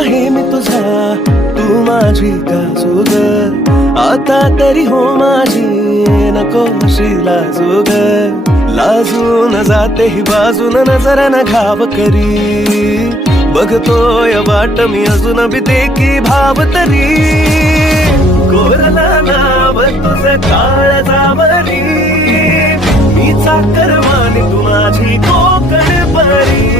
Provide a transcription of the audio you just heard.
आहे मी तुझा, तू माझी काजू ग. आता तरी हो माझी, नको अशी लाजू ग. लाजून जाते ही बाजून नजर न घाव करी. बघतोय वाट मी अजून भीते की भाव तरी. कोरला नाव तुझं काळ जावरी, मी चाकर मानी तू माझी कोकण परी.